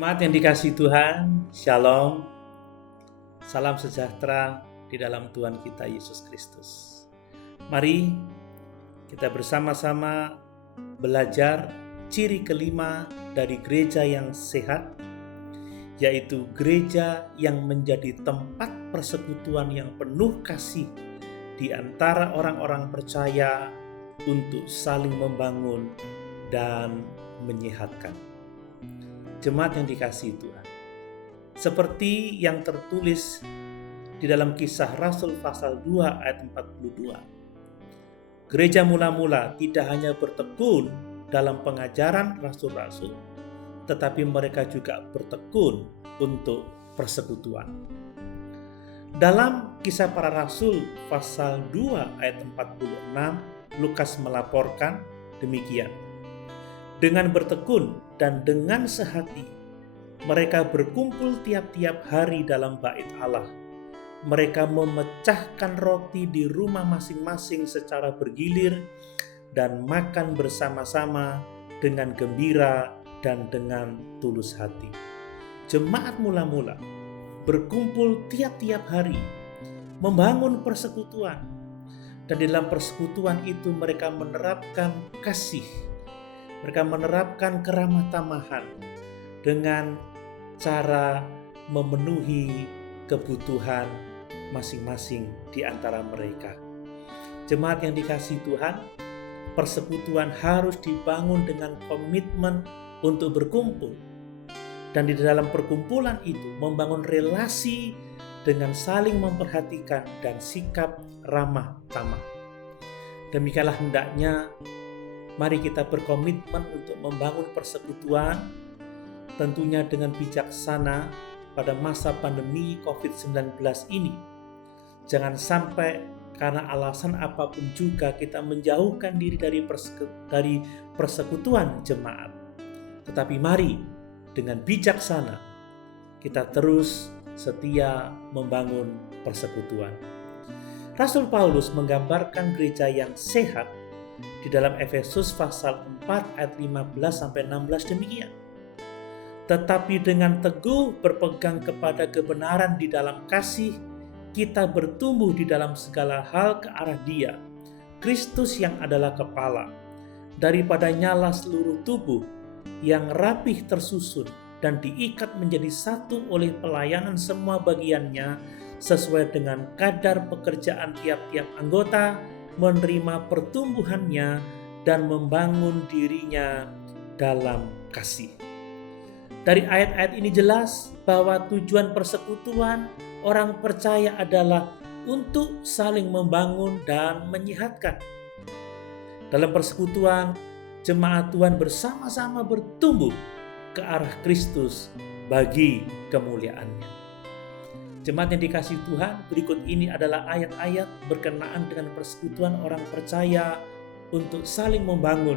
Jemaat yang dikasihi Tuhan, Shalom, salam sejahtera di dalam Tuhan kita Yesus Kristus. Mari kita bersama-sama belajar ciri kelima dari gereja yang sehat, yaitu gereja yang menjadi tempat persekutuan yang penuh kasih di antara orang-orang percaya untuk saling membangun dan menyehatkan. Jemaat yang dikasihi Tuhan, seperti yang tertulis di dalam Kisah Rasul pasal 2 ayat 42, gereja mula-mula tidak hanya bertekun dalam pengajaran rasul-rasul, tetapi mereka juga bertekun untuk persekutuan. Dalam Kisah Para Rasul pasal 2 ayat 46, Lukas melaporkan demikian: dengan bertekun dan dengan sehati, mereka berkumpul tiap-tiap hari dalam bait Allah. Mereka memecahkan roti di rumah masing-masing secara bergilir dan makan bersama-sama dengan gembira dan dengan tulus hati. Jemaat mula-mula berkumpul tiap-tiap hari, membangun persekutuan, dan di dalam persekutuan itu mereka menerapkan kasih. Mereka menerapkan keramah tamahan dengan cara memenuhi kebutuhan masing-masing di antara mereka. Jemaat yang dikasihi Tuhan, persekutuan harus dibangun dengan komitmen untuk berkumpul. Dan di dalam perkumpulan itu membangun relasi dengan saling memperhatikan dan sikap ramah tamah. Demikianlah hendaknya mari kita berkomitmen untuk membangun persekutuan, tentunya dengan bijaksana pada masa pandemi COVID-19 ini. Jangan sampai karena alasan apapun juga kita menjauhkan diri dari persekutuan jemaat. Tetapi mari dengan bijaksana kita terus setia membangun persekutuan. Rasul Paulus menggambarkan gereja yang sehat di dalam Efesus pasal 4 ayat 15-16 demikian. Tetapi dengan teguh berpegang kepada kebenaran di dalam kasih, kita bertumbuh di dalam segala hal ke arah Dia, Kristus yang adalah kepala. Daripadanya seluruh tubuh yang rapih tersusun dan diikat menjadi satu oleh pelayanan semua bagiannya sesuai dengan kadar pekerjaan tiap-tiap anggota, menerima pertumbuhannya dan membangun dirinya dalam kasih. Dari ayat-ayat ini jelas bahwa tujuan persekutuan orang percaya adalah untuk saling membangun dan menyehatkan. Dalam persekutuan, jemaat Tuhan bersama-sama bertumbuh ke arah Kristus bagi kemuliaannya. Jemaat yang dikasihi Tuhan, berikut ini adalah ayat-ayat berkenaan dengan persekutuan orang percaya untuk saling membangun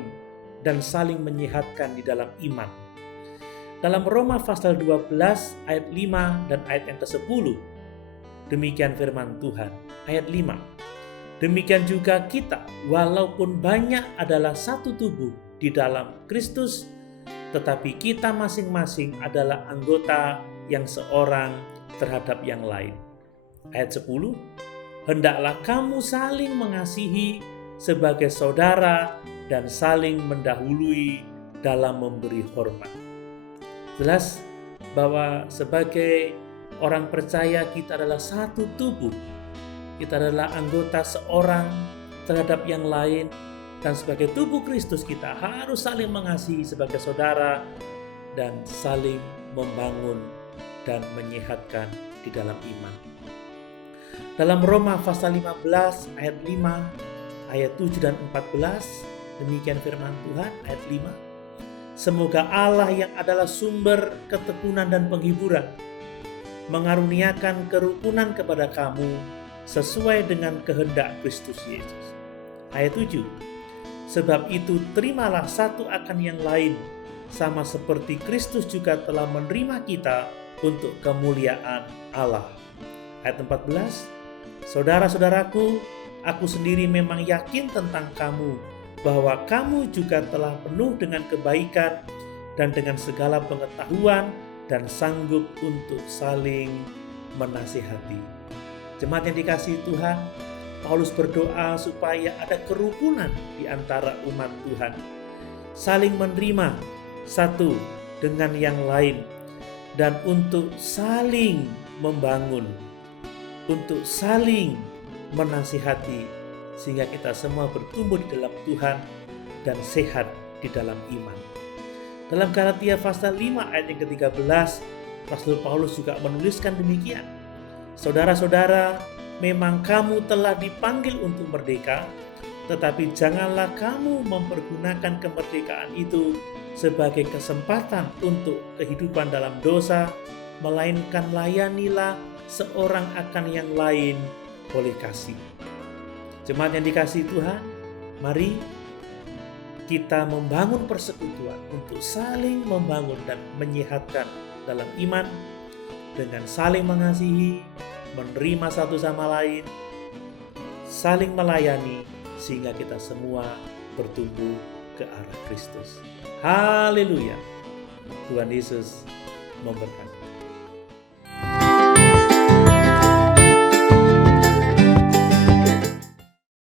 dan saling menyehatkan di dalam iman. Dalam Roma pasal 12 ayat 5 dan ayat yang ke-10, demikian firman Tuhan. Ayat 5, demikian juga kita, walaupun banyak adalah satu tubuh di dalam Kristus, tetapi kita masing-masing adalah anggota yang seorang terhadap yang lain. Ayat 10, hendaklah kamu saling mengasihi sebagai saudara dan saling mendahului dalam memberi hormat. Jelas bahwa sebagai orang percaya kita adalah satu tubuh. Kita adalah anggota seorang terhadap yang lain, dan sebagai tubuh Kristus kita harus saling mengasihi sebagai saudara dan saling membangun dan menyehatkan di dalam iman. Dalam Roma pasal 15 ayat 5, ayat 7 dan 14, demikian firman Tuhan. Ayat 5, semoga Allah yang adalah sumber ketekunan dan penghiburan mengaruniakan kerukunan kepada kamu sesuai dengan kehendak Kristus Yesus. Ayat 7, sebab itu terimalah satu akan yang lain, sama seperti Kristus juga telah menerima kita untuk kemuliaan Allah. Ayat 14, saudara-saudaraku, aku sendiri memang yakin tentang kamu, bahwa kamu juga telah penuh dengan kebaikan dan dengan segala pengetahuan dan sanggup untuk saling menasihati. Jemaat yang dikasihi Tuhan, Paulus berdoa supaya ada kerukunan di antara umat Tuhan, saling menerima satu dengan yang lain, dan untuk saling membangun, untuk saling menasihati, sehingga kita semua bertumbuh di dalam Tuhan dan sehat di dalam iman. Dalam Galatia pasal 5 ayat yang ke-13, Rasul Paulus juga menuliskan demikian. Saudara-saudara, memang kamu telah dipanggil untuk merdeka, tetapi janganlah kamu mempergunakan kemerdekaan itu sebagai kesempatan untuk kehidupan dalam dosa, melainkan layanilah seorang akan yang lain oleh kasih. Jemaat yang dikasihi Tuhan, mari kita membangun persekutuan untuk saling membangun dan menyehatkan dalam iman dengan saling mengasihi, menerima satu sama lain, saling melayani, sehingga kita semua bertumbuh ke arah Kristus. Haleluya. Tuhan Yesus memberkati.